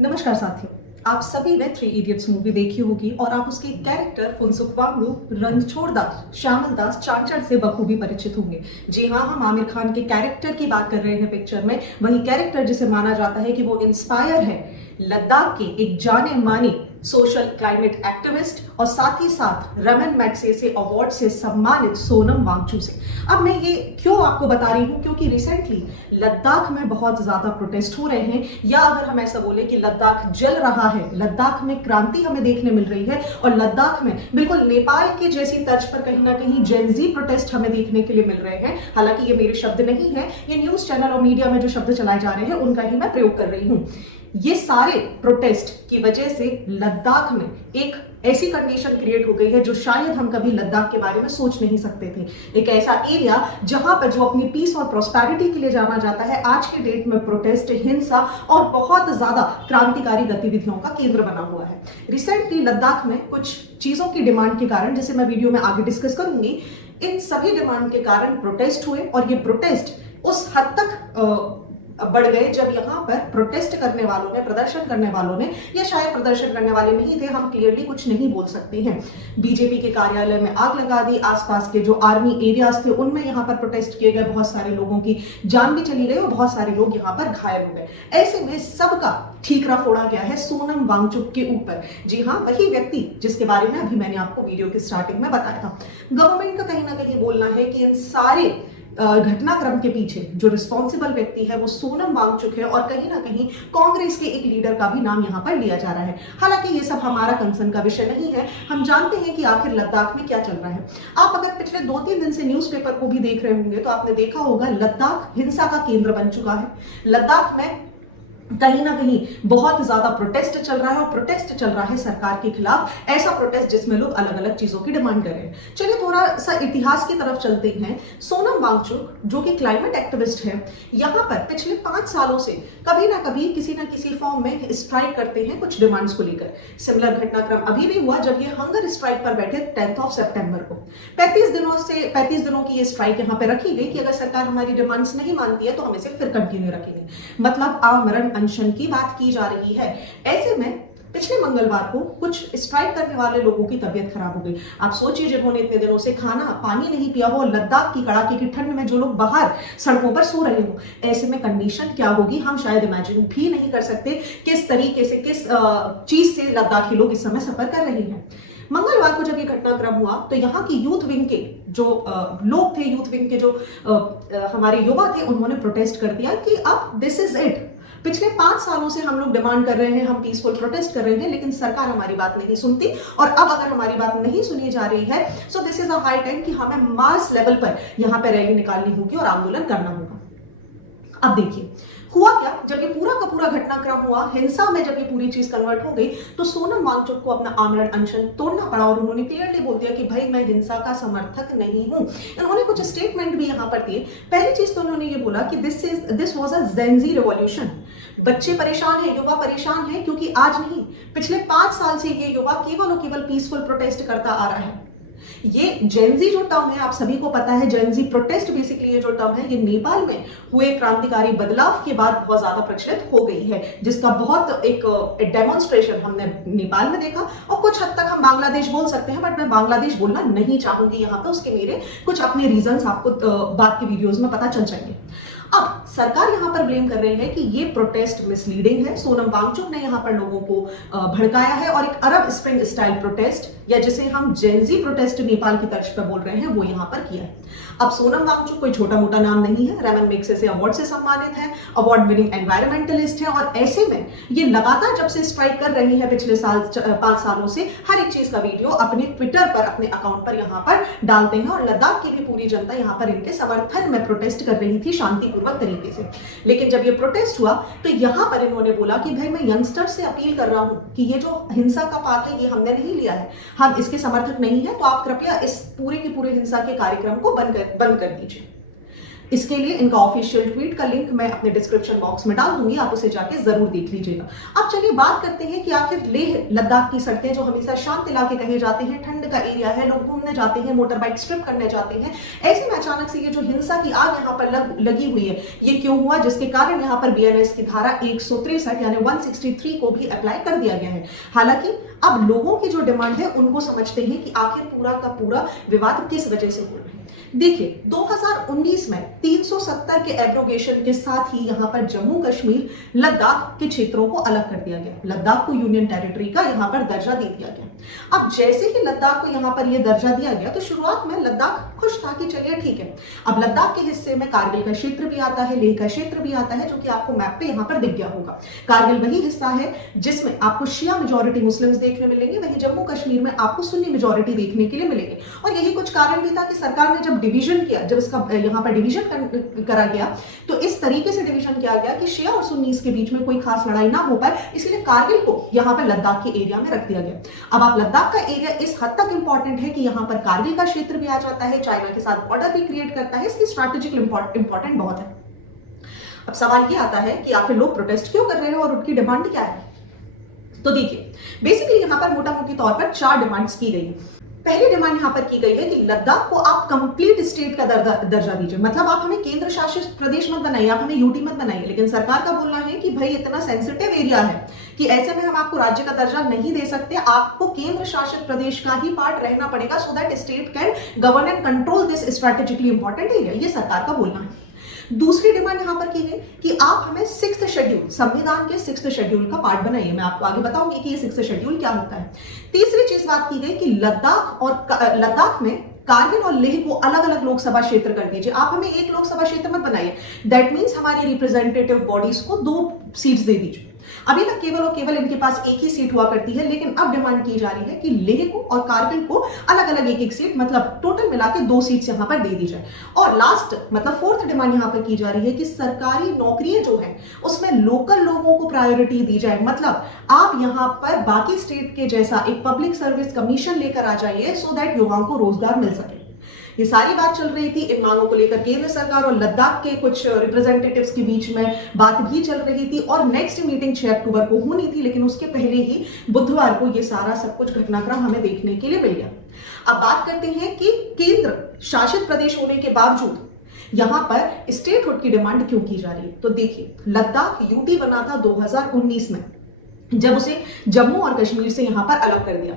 नमस्कार साथियों। आप सभी ने थ्री इडियट्स मूवी देखी होगी और आप उसके कैरेक्टर फुनसुक वांगडू, रणछोड़ दास, श्यामल दास, चांचड़ से बखूबी परिचित होंगे। जी हाँ, हम आमिर खान के कैरेक्टर की बात कर रहे हैं पिक्चर में। वही कैरेक्टर जिसे माना जाता है कि वो इंस्पायर है लद्दाख के एक जाने माने सोशल क्लाइमेट एक्टिविस्ट और साथ ही साथ रमन मैग्सेसे अवार्ड से सम्मानित सोनम वांगचुक से। अब मैं ये क्यों आपको बता रही हूँ, क्योंकि रिसेंटली लद्दाख में बहुत ज्यादा प्रोटेस्ट हो रहे हैं, या अगर हम ऐसा बोले कि लद्दाख जल रहा है, लद्दाख में क्रांति हमें देखने मिल रही है और लद्दाख में बिल्कुल नेपाल के जैसी तर्ज पर कहीं ना कहीं जेनजी प्रोटेस्ट हमें देखने के लिए मिल रहे हैं। हालांकि ये मेरे शब्द नहीं है, ये न्यूज चैनल और मीडिया में जो शब्द चलाए जा रहे हैं उनका ही मैं प्रयोग कर रही हूँ। ये सारे प्रोटेस्ट की वजह से लद्दाख में एक ऐसी कंडीशन क्रिएट हो गई है जो शायद हम कभी लद्दाख के बारे में सोच नहीं सकते थे। एक ऐसा एरिया जहां पर जो अपनी पीस और प्रोस्पेरिटी के लिए जाना जाता है, आज के डेट में प्रोटेस्ट, हिंसा और बहुत ज्यादा क्रांतिकारी गतिविधियों का केंद्र बना हुआ है। रिसेंटली लद्दाख में कुछ चीजों की डिमांड के कारण, जिसे मैं वीडियो में आगे डिस्कस करूंगी, इन सभी डिमांड के कारण प्रोटेस्ट हुए और ये प्रोटेस्ट उस हद तक बढ़ गए जब यहाँ पर प्रोटेस्ट करने वालों ने, प्रदर्शन करने वालों ने, या शायद प्रदर्शन करने वाले नहीं थे, हम क्लियरली कुछ नहीं बोल सकते हैं, बीजेपी के कार्यालय में आग लगा दी। आसपास के जो आर्मी एरियाज थे उनमें यहाँ पर प्रोटेस्ट किए गए, बहुत सारे लोगों की जान भी चली गई और बहुत सारे लोग यहाँ पर घायल हो गए। ऐसे में सबका ठीकरा फोड़ा गया है सोनम वांगचुक के ऊपर। जी हाँ, वही व्यक्ति जिसके बारे में अभी मैंने आपको वीडियो की स्टार्टिंग में बताया था। गवर्नमेंट का कहीं ना कहीं बोलना है कि इन सारे घटनाक्रम के पीछे जो रिस्पॉन्सिबल व्यक्ति है वो सोनम वांगचुक है और कहीं ना कहीं कांग्रेस के एक लीडर का भी नाम यहाँ पर लिया जा रहा है। हालांकि ये सब हमारा कंसर्न का विषय नहीं है, हम जानते हैं कि आखिर लद्दाख में क्या चल रहा है। आप अगर पिछले 2-3 दिन से न्यूज़पेपर को भी देख रहे होंगे तो आपने देखा होगा लद्दाख हिंसा का केंद्र बन चुका है। लद्दाख में कहीं ना कहीं बहुत ज्यादा प्रोटेस्ट चल रहा है और प्रोटेस्ट चल रहा है सरकार के खिलाफ, ऐसा प्रोटेस्ट जिसमें लोग अलग अलग चीजों की डिमांड कर रहे हैं। चलिए थोड़ा सा इतिहास की तरफ चलते हैं। सोनम वांगचुक जो कि क्लाइमेट एक्टिविस्ट है, यहाँ पर पिछले 5 सालों से कभी ना कभी किसी ना किसी फॉर्म में स्ट्राइक करते हैं कुछ डिमांड्स को लेकर। सिमिलर घटनाक्रम अभी भी हुआ जब ये हंगर स्ट्राइक पर बैठे 10 सितंबर को। 35 दिनों की ये स्ट्राइक यहाँ पे रखी गई कि अगर सरकार हमारी डिमांड्स नहीं मानती है तो हम इसे फिर कंटिन्यू रखेंगे, मतलब आमरण अनशन की बात की जा रही है। ऐसे में पिछले मंगलवार को कुछ स्ट्राइक करने वाले लोगों की तबीयत खराब हो गई। आप सोचिए, जिन्होंने इतने दिनों से खाना पानी नहीं पिया हो, लद्दाख की कड़ाके की ठंड में जो लोग बाहर सड़कों पर सो रहे हो, ऐसे में कंडीशन क्या होगी हम शायद इमेजिन भी नहीं कर सकते। किस तरीके से, किस चीज से लद्दाखी लोग इस समय सफर कर रहे हैं। मंगलवार को जब ये घटनाक्रम हुआ तो यहाँ की यूथ विंग के जो लोग थे, यूथ विंग के जो हमारे युवा थे, उन्होंने प्रोटेस्ट कर दिया कि अब दिस इज इट। पिछले 5 सालों से हम लोग डिमांड कर रहे हैं, हम पीसफुल प्रोटेस्ट कर रहे हैं, लेकिन सरकार हमारी बात नहीं सुनती और अब अगर हमारी बात नहीं सुनी जा रही है so this is a high time कि हमें मास लेवल पर यहाँ पे रैली निकालनी होगी और आंदोलन करना होगा। अब देखिए हुआ क्या, जब ये पूरा का पूरा घटनाक्रम हुआ, हिंसा में जब ये पूरी चीज कन्वर्ट हो गई तो सोनम वांगचुक को अपना आमरण अनशन तोड़ना पड़ा और उन्होंने क्लियरली बोल दिया कि भाई मैं हिंसा का समर्थक नहीं हूं। इन्होंने कुछ स्टेटमेंट भी यहां पर दिए। पहली चीज तो उन्होंने ये बोला कि this was a Gen Z revolution. बच्चे परेशान है, युवा परेशान है, क्योंकि आज नहीं पिछले 5 साल से ये युवा केवल और केवल पीसफुल प्रोटेस्ट करता आ रहा है। ये जेनजी जो टर्म है, आप सभी को पता है, जेनजी प्रोटेस्ट बेसिकली ये जो टर्म है ये नेपाल में हुए क्रांतिकारी बदलाव के बाद बहुत ज्यादा प्रचलित हो गई है, जिसका बहुत एक डेमोन्स्ट्रेशन हमने नेपाल में देखा और कुछ हद तक हम बांग्लादेश बोल सकते हैं, बट मैं बांग्लादेश बोलना नहीं चाहूंगी यहाँ पे, उसके मेरे कुछ अपने रीजंस आपको बाद के वीडियोस में पता चल जाएंगे। अब सरकार यहां पर ब्लेम कर रही है कि ये प्रोटेस्ट मिसलीडिंग है, सोनम वांगचुक ने यहां पर लोगों को भड़काया है और एक अरब स्प्रिंग स्टाइल प्रोटेस्ट, या जिसे हम जेनजी प्रोटेस्ट नेपाल की तर्ज पर बोल रहे हैं, वो यहां पर किया है। अब सोनम वांगचुक कोई छोटा मोटा नाम नहीं है, रमन मैग्सेसे अवार्ड से सम्मानित है, अवार्ड विनिंग एनवायरमेंटलिस्ट है और ऐसे में ये लगातार जब से स्ट्राइक कर रही है पिछले 5 सालों से, हर एक चीज का वीडियो अपने ट्विटर पर, अपने अकाउंट पर यहाँ पर डालते हैं और लद्दाख की भी पूरी जनता यहाँ पर इनके समर्थन में प्रोटेस्ट कर रही थी शांतिपूर्वक तरीके से। लेकिन जब ये प्रोटेस्ट हुआ तो यहाँ पर इन्होंने बोला कि भाई मैं यंगस्टर से अपील कर रहा हूँ कि ये जो हिंसा का पाथ है ये हमने नहीं लिया है, हम इसके समर्थक नहीं है, तो आप कृपया इस पूरे के पूरे हिंसा के कार्यक्रम को बंद कर दीजिए। इसके लिए इनका ऑफिशियल ट्वीट का लिंक मैं अपने डिस्क्रिप्शन बॉक्स में डाल दूंगी, आप उसे जाके जरूर देख लीजिएगा। अब चलिए बात करते हैं कि आखिर लेह लद्दाख की सड़कें जो हमेशा शांत इलाके कहे जाते हैं, ठंड का एरिया है, लोग घूमने जाते हैं, मोटर बाइक ट्रिप करने जाते हैं, ऐसे में अचानक से ये जो हिंसा की आग यहाँ पर लगी हुई है, ये क्यों हुआ, जिसके कारण यहाँ पर बीएनएस की धारा 163 यानी 163 को भी अप्लाई कर दिया गया है। हालांकि अब लोगों की जो डिमांड है उनको समझते हैं कि आखिर पूरा का पूरा विवाद किस वजह से हो रहा है। देखिए 2019 में 370 के एब्रोगेशन के साथ ही यहां पर जम्मू कश्मीर लद्दाख के क्षेत्रों को अलग कर दिया गया, लद्दाख को यूनियन टेरिटरी का यहां पर दर्जा दे दिया गया। अब जैसे ही लद्दाख को यहां पर यह दर्जा दिया गया तो शुरुआत में लद्दाख खुश था कि चलिए ठीक है। अब लद्दाख के हिस्से में कारगिल का क्षेत्र भी आता है, लेह का क्षेत्र भी आता है, जो कि आपको मैप पे यहां पर दिख गया होगा। कारगिल वही हिस्सा है जिसमें आपको शिया मेजॉरिटी मुस्लिम्स देखने मिलेंगे, वहीं जम्मू कश्मीर में आपको सुन्नी मेजॉरिटी देखने के लिए मिलेंगे। और यही कुछ कारण भी था कि सरकार ने जब डिवीजन किया, जब इसका यहां पर डिवीजन करा गया तो इस तरीके से डिवीजन किया गया कि शिया और सुन्नीस के बीच में कोई खास लड़ाई ना हो पाए, इसलिए कारगिल को यहां पर लद्दाख के एरिया में रख दिया गया। अब आप लद्दाख का एरिया इस हद तक इंपॉर्टेंट है कि यहां पर कारगिल का क्षेत्र भी आ जाता है, चाइना के साथ बॉर्डर भी क्रिएट करता है, इसकी स्ट्रैटेजिक इंपॉर्टेंट बहुत है। अब सवाल ये आता है कि आखिर लोग प्रोटेस्ट क्यों कर रहे हैं और उनकी डिमांड क्या है। तो देखिए बेसिकली यहां पर मोटा मोटी तौर पर 4 डिमांड्स की गई है। पहली डिमांड यहां पर की गई है कि लद्दाख को आप कंप्लीट स्टेट का दर्जा दीजिए, मतलब आप हमें केंद्र शासित प्रदेश मत बनाइए, आप हमें यूटी मत बनाइए। लेकिन सरकार का बोलना है कि भाई इतना सेंसिटिव एरिया है कि ऐसे में हम आपको राज्य का दर्जा नहीं दे सकते, आपको केंद्र शासित प्रदेश का ही पार्ट रहना पड़ेगा so that state can govern and control this strategically important area, ये सरकार का बोलना है। दूसरी डिमांड यहां पर की गई कि आप हमें 6th शेड्यूल, संविधान के 6th शेड्यूल का पार्ट बनाइए। मैं आपको आगे बताऊंगी कि ये 6th शेड्यूल क्या होता है। तीसरी चीज बात की गई कि लद्दाख में कारगिल और लेह को अलग अलग लोकसभा क्षेत्र कर दीजिए, आप हमें एक लोकसभा क्षेत्र मत बनाइए, दैट मींस हमारी रिप्रेजेंटेटिव बॉडीज को 2 सीट्स दे दीजिए। अभी तक केवल और केवल इनके पास एक ही सीट हुआ करती है, लेकिन अब डिमांड की जा रही है कि लेह को और कारगिल को अलग अलग एक सीट, मतलब टोटल मिला के 2 सीट्स यहां पर दे दी जाए। और लास्ट मतलब 4th डिमांड यहां पर की जा रही है कि सरकारी नौकरियां जो है उसमें लोकल लोगों को प्रायोरिटी दी जाए, मतलब आप यहां पर बाकी स्टेट के जैसा एक पब्लिक सर्विस कमीशन लेकर आ जाइए सो दैट युवाओं को रोजगार मिल सके। ये सारी बात चल रही थी, इन मांगों को लेकर केंद्र सरकार और लद्दाख के कुछ रिप्रेजेंटेटिव्स के बीच में बात भी चल रही थी और नेक्स्ट मीटिंग 6 अक्टूबर को होनी थी, लेकिन उसके पहले ही बुधवार को ये सारा सब कुछ घटनाक्रम हमें देखने के लिए मिल गया। अब बात करते हैं कि केंद्र शासित प्रदेश होने के बावजूद यहां पर स्टेटहुड की डिमांड क्यों की जा रही है। तो देखिए लद्दाख यूटी बना था 2019 में, जब उसे जम्मू और कश्मीर से यहां पर अलग कर दिया।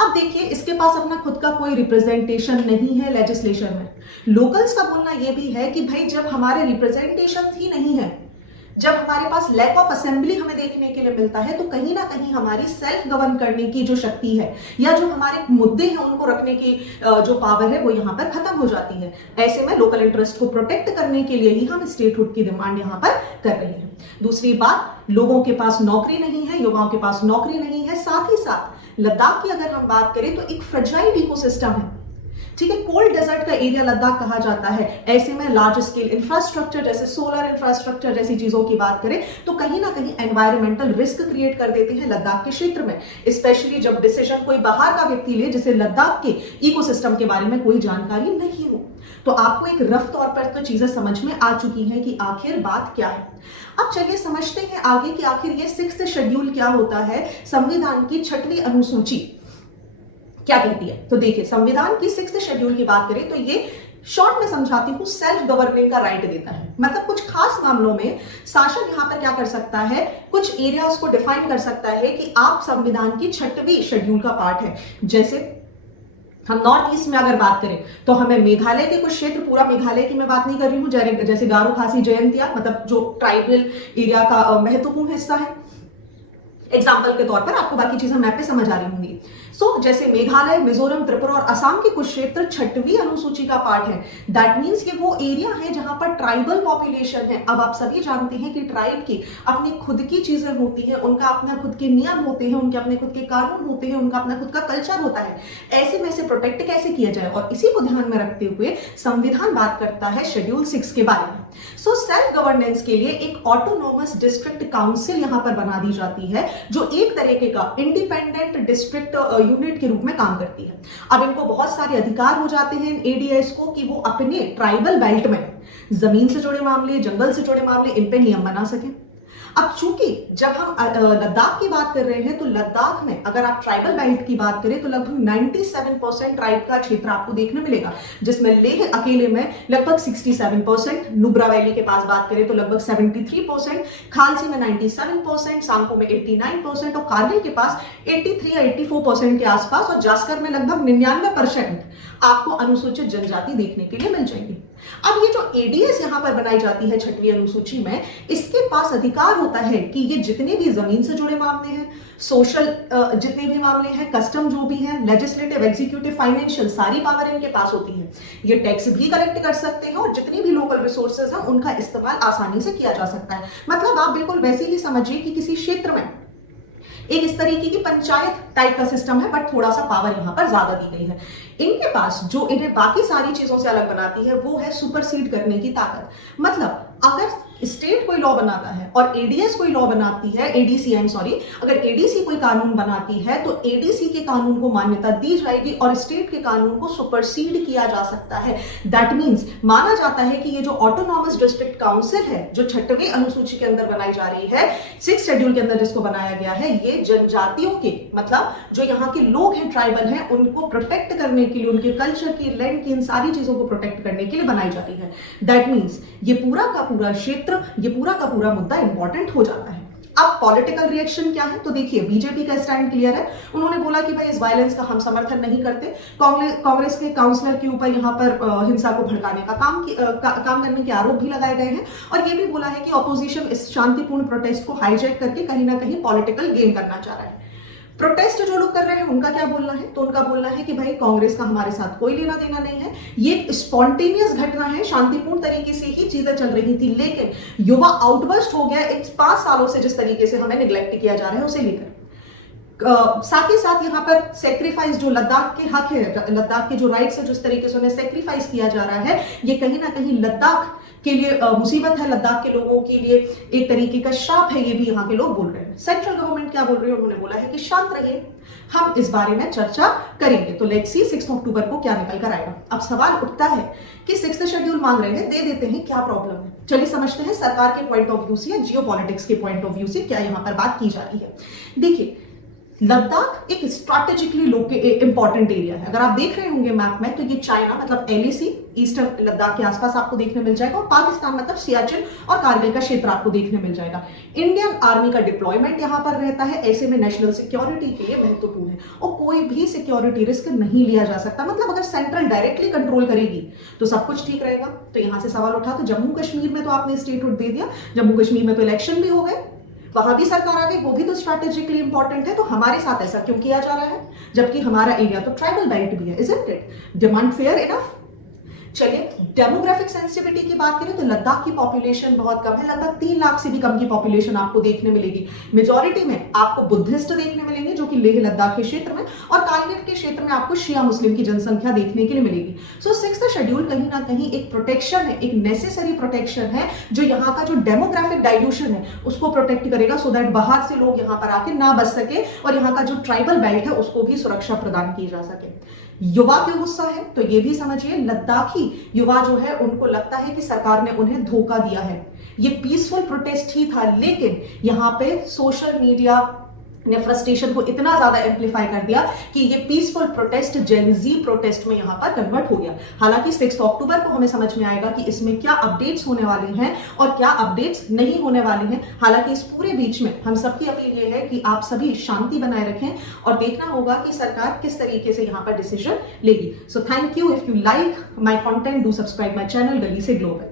अब देखिए इसके पास अपना खुद का कोई रिप्रेजेंटेशन नहीं है लेजिस्लेशन में। लोकल्स का बोलना यह भी है कि भाई जब हमारे रिप्रेजेंटेशन ही नहीं है, जब हमारे पास लैक ऑफ असेंबली हमें देखने के लिए मिलता है, तो कहीं ना कहीं हमारी सेल्फ गवर्न करने की जो शक्ति है या जो हमारे मुद्दे हैं उनको रखने की जो पावर है वो यहाँ पर खत्म हो जाती है। ऐसे में लोकल इंटरेस्ट को प्रोटेक्ट करने के लिए ही हम स्टेटहुड की डिमांड यहाँ पर कर रहे हैं। दूसरी बात, लोगों के पास नौकरी नहीं है, युवाओं के पास नौकरी नहीं है, साथ ही साथ लद्दाख की अगर हम बात करें तो एक फ्रेजाइल इकोसिस्टम है, ठीक है, कोल्ड डेजर्ट का एरिया लद्दाख कहा जाता है। ऐसे में लार्ज स्केल इंफ्रास्ट्रक्चर जैसे सोलर इंफ्रास्ट्रक्चर जैसी चीजों की बात करें तो कहीं ना कहीं एनवायरमेंटल रिस्क क्रिएट कर देते हैं लद्दाख के क्षेत्र में, स्पेशली जब डिसीजन कोई बाहर का व्यक्ति ले जिसे लद्दाख के इकोसिस्टम के बारे में कोई जानकारी नहीं हो। तो आपको एक रफ तौर पर तो चीजें समझ में आ चुकी हैं कि आखिर बात क्या है। अब चलिए समझते हैं आगे कि आखिर ये 6th शेड्यूल क्या होता है, संविधान की 6वीं अनुसूची क्या कहती है। तो देखिए संविधान की 6th शेड्यूल की बात करें तो ये शॉर्ट में समझाती हूं, सेल्फ गवर्निंग का राइट देता है। मतलब कुछ खास मामलों में शासन यहां पर क्या कर सकता है, कुछ एरियाज को डिफाइन कर सकता है कि आप संविधान की 6वीं शेड्यूल का पार्ट है। जैसे हम नॉर्थ ईस्ट में अगर बात करें तो हमें मेघालय के कुछ क्षेत्र, पूरा मेघालय की मैं बात नहीं कर रही हूं, जैसे गारो खासी जयंतिया, मतलब जो ट्राइबल एरिया का महत्वपूर्ण हिस्सा है, एग्जाम्पल के तौर पर आपको बाकी चीजें मैप पे समझ आ रही होंगी। जैसे मेघालय, मिजोरम, त्रिपुरा और असम के कुछ क्षेत्र 6वीं अनुसूची का पार्ट है। दैट मींस कि वो एरिया है जहां पर ट्राइबल पॉपुलेशन है। अब आप सभी जानते हैं कि ट्राइब की अपनी खुद की चीजें होती हैं, उनका अपना खुद के नियम होते हैं, उनके अपने खुद के कानून होते हैं, उनका अपना खुद का कल्चर होता है। ऐसे में से प्रोटेक्ट कैसे किया जाए, और इसी को ध्यान में रखते हुए संविधान बात करता है शेड्यूल 6 के बारे में। सेल्फ गवर्नेंस के लिए एक ऑटोनोमस डिस्ट्रिक्ट काउंसिल यहां पर बना दी जाती है, जो एक तरीके का इंडिपेंडेंट डिस्ट्रिक्ट यूनिट के रूप में काम करती है। अब इनको बहुत सारे अधिकार हो जाते हैं एडीएस को कि वो अपने ट्राइबल बेल्ट में जमीन से जुड़े मामले, जंगल से जुड़े मामले, इन पे नियम बना सकें। अब चूंकि जब हम लद्दाख की बात कर रहे हैं तो लद्दाख में अगर आप ट्राइबल बेल्ट की बात करें तो लगभग 97% ट्राइब का क्षेत्र आपको देखने मिलेगा, जिसमें लेह अकेले में लगभग 67%, नुब्रा वैली के पास बात करें तो लगभग 73%, खालसी में 97%, सांको में 89% और कारगिल के पास 83 या 84% के आसपास और जास्कर में लगभग 99% आपको अनुसूचित जनजाति देखने के लिए मिल जाएगी। अब ये जो एडीएस यहां पर बनाई जाती है 6वीं अनुसूची में, इसके पास अधिकार होता है कि ये जितने भी जमीन से जुड़े मामले हैं, सोशल जितने भी मामले हैं, कस्टम जो भी है, लेजिस्लेटिव, एग्जीक्यूटिव, फाइनेंशियल, सारी पावर इनके पास होती है। ये टैक्स भी कलेक्ट कर सकते हैं और जितनी भी लोकल रिसोर्सेज हैं उनका इस्तेमाल आसानी से किया जा सकता है। मतलब आप बिल्कुल वैसे ही समझिए कि किसी क्षेत्र में एक इस तरीके की पंचायत टाइप का सिस्टम है, बट थोड़ा सा पावर यहां पर ज्यादा दी गई है। इनके पास जो इन्हें बाकी सारी चीजों से अलग बनाती है वो है सुपरसीड करने की ताकत। मतलब अगर स्टेट कोई लॉ बनाता है और एडीएस कोई लॉ बनाती है, एडीसी अगर एडीसी कोई कानून बनाती है तो एडीसी के कानून को मान्यता दी जाएगी और स्टेट के कानून को सुपरसीड किया जा सकता है। दैट मींस माना जाता है कि ये जो ऑटोनॉमस डिस्ट्रिक्ट काउंसिल है जो 6वीं अनुसूची के अंदर बनाई जा रही है, 6th शेड्यूल के अंदर जिसको बनाया गया है, ये जनजातियों के मतलब जो यहाँ के लोग हैं, ट्राइबल हैं, उनको प्रोटेक्ट करने के लिए, उनके कल्चर की, लैंड की, इन सारी चीजों को प्रोटेक्ट करने के लिए बनाई जाती है। दैट मींस ये पूरा का पूरा क्षेत्र, ये पूरा का पूरा मुद्दा इंपॉर्टेंट हो जाता है। अब पॉलिटिकल रिएक्शन क्या है तो देखिए, बीजेपी का स्टैंड क्लियर है। उन्होंने बोला कि भाई इस वायलेंस का हम समर्थन नहीं करते। कांग्रेस के काउंसलर के ऊपर यहाँ पर हिंसा को भड़काने का काम करने के आरोप भी लगाए गए हैं और ये भी बोला है कि ऑपोजिशन इस शांतिपूर्ण प्रोटेस्ट को हाईजैक करके कहीं ना कहीं पॉलिटिकल गेन करना चाह रहा है। प्रोटेस्ट जो लोग कर रहे हैं उनका क्या बोलना है, तो उनका बोलना है कि भाई कांग्रेस का हमारे साथ कोई लेना देना नहीं है, ये स्पॉन्टेनियस घटना है, शांतिपूर्ण तरीके से ही चीजें चल रही थी, लेकिन युवा आउटबर्स्ट हो गया। 5 सालों से जिस तरीके से हमें निग्लेक्ट किया जा रहा है उसे लेकर। साथ ही साथ यहाँ पर सेक्रीफाइस जो लद्दाख के हक है, लद्दाख के जो राइट्स है, जिस तरीके से उन्हें सेक्रीफाइस किया जा रहा है, ये कहीं ना कहीं लद्दाख के लिए मुसीबत है, लद्दाख के लोगों के लिए एक तरीके का श्राप है, ये भी यहाँ के लोग बोल रहे हैं। सेंट्रल गवर्नमेंट क्या बोल रही है, उन्होंने बोला है कि शांत रहिए, हम इस बारे में चर्चा करेंगे। तो लेट्स सी 6 अक्टूबर को क्या निकल कर आएगा। अब सवाल उठता है कि 6th शेड्यूल मांग रहे हैं, दे देते हैं, क्या प्रॉब्लम है? चलिए समझते हैं सरकार के पॉइंट ऑफ व्यू से या जियो पॉलिटिक्स के पॉइंट ऑफ व्यू से क्या यहाँ पर बात की जा रही है। देखिए, लद्दाख एक स्ट्रैटेजिकली इंपॉर्टेंट एरिया है। अगर आप देख रहे होंगे मैप में तो ये चाइना मतलब एलएसी ईस्टर्न लद्दाख के आसपास आपको देखने मिल जाएगा और पाकिस्तान मतलब सियाचिन और कारगिल का क्षेत्र आपको देखने मिल जाएगा। इंडियन आर्मी का डिप्लॉयमेंट यहां पर रहता है, ऐसे में नेशनल सिक्योरिटी के लिए महत्वपूर्ण है और कोई भी सिक्योरिटी रिस्क नहीं लिया जा सकता। मतलब अगर सेंट्रल डायरेक्टली कंट्रोल करेगी तो सब कुछ ठीक रहेगा। तो यहां से सवाल उठा, तो जम्मू कश्मीर में तो आपने स्टेटहुड दे दिया, जम्मू कश्मीर में तो इलेक्शन भी हो गए, वहां भी सरकार आ गई, वो भी तो स्ट्रैटेजिकली इंपॉर्टेंट है, तो हमारे साथ ऐसा क्यों किया जा रहा है जबकि हमारा एरिया तो ट्राइबल बेल्ट भी है, isn't it? Demand fair enough? चलिए डेमोग्राफिक सेंसिटिविटी की बात करें तो लद्दाख की पॉपुलेशन बहुत कम है, लगभग 3 लाख से भी कम की पॉपुलेशन आपको देखने मिलेगी। मेजॉरिटी में आपको बुद्धिस्ट देखने मिलेंगे जो कि लेह लद्दाख के क्षेत्र में, और कारगिल के क्षेत्र में आपको शिया मुस्लिम की जनसंख्या देखने के लिए मिलेगी। सो 6th शेड्यूल कहीं ना कहीं एक प्रोटेक्शन है, एक नेसेसरी प्रोटेक्शन है जो यहाँ का जो डेमोग्राफिक डाइल्यूशन है उसको प्रोटेक्ट करेगा, सो दैट बाहर से लोग यहाँ पर आके ना बच सके और यहाँ का जो ट्राइबल बेल्ट है उसको भी सुरक्षा प्रदान की जा सके। युवा क्यों गुस्सा है, तो ये भी समझिए, लद्दाखी युवा जो है उनको लगता है कि सरकार ने उन्हें धोखा दिया है। ये पीसफुल प्रोटेस्ट ही था, लेकिन यहाँ पे सोशल मीडिया ने फ्रस्ट्रेशन को इतना ज्यादा एम्पलीफाई कर दिया कि ये पीसफुल प्रोटेस्ट जेन जी प्रोटेस्ट में यहाँ पर कन्वर्ट हो गया। हालांकि 6 अक्टूबर को हमें समझ में आएगा कि इसमें क्या अपडेट्स होने वाले हैं और क्या अपडेट्स नहीं होने वाले हैं। हालांकि इस पूरे बीच में हम सबकी अपील ये है कि आप सभी शांति बनाए रखें और देखना होगा कि सरकार किस तरीके से यहाँ पर डिसीजन लेगी। So thank you. If you like my content, do subscribe my channel गली से ग्लोबल।